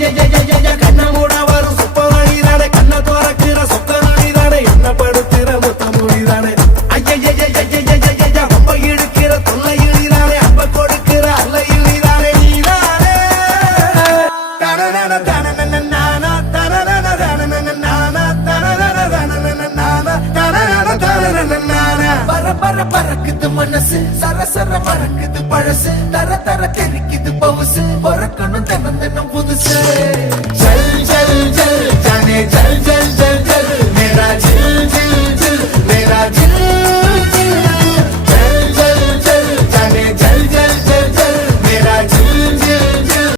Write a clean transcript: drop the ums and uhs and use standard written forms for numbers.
கண்ண மூட வரும் சுப்ப வழிதானே கண்ண துறக்கிற சொக்க நொடிதானே என்ன படுத்துற முத்த மொழிதானே ஐயா ரொம்ப இழுக்கிற தொல்லை இழிதானே அம்ப கொடுக்கிற அல்ல இழிதானே நீதானே தனன தனன நானா தனன தனன நானா தனன தனன நானா பறக்குது மனசு சரசர மறக்குது பழசு தர தர தெரிக்குது பவுசு பொறக்கணும் தினம் தினம் புதுசு ஜல் ஜல் ஜல் ஜானே ஜல் ஜல்